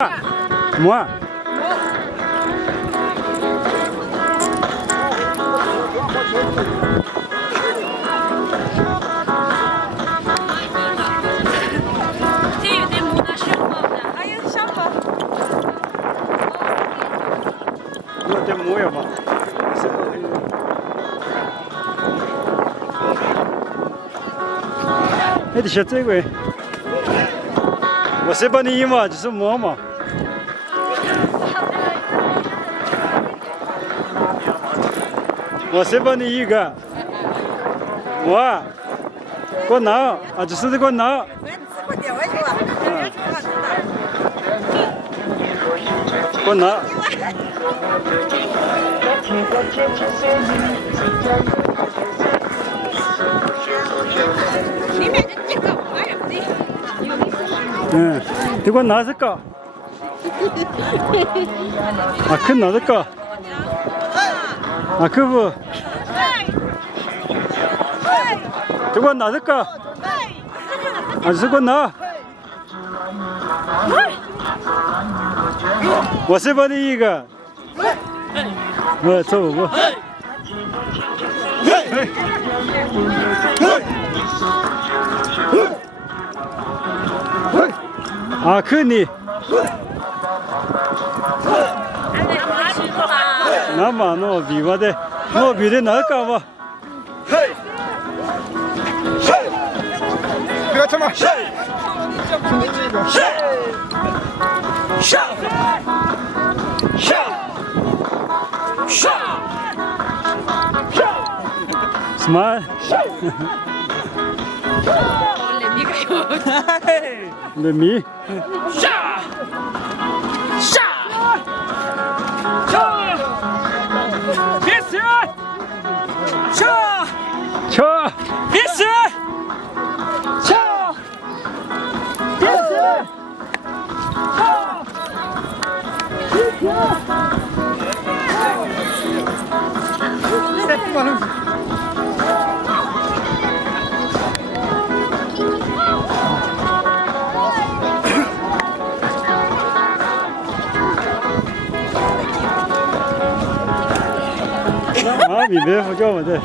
뭐야? 이거 때 뭐야 봐.哎，你学这个？我是把你嘛，就是摸嘛。我是把你一个，我，给我拿，啊，就是给我拿。给我拿。응, 이거 놔줄까? 아, 큰 놔줄까? 아, 그거. 이거 놔줄까? 아, 저거 놔. 我是把你一个，我走我。아, 크니. 나마 너 비와대. 너 비대 나을까 봐. 내가 참아. 스마일. 내 미. 쳐. 비스! 쳐! 비스! 아, 미배 보자 돼.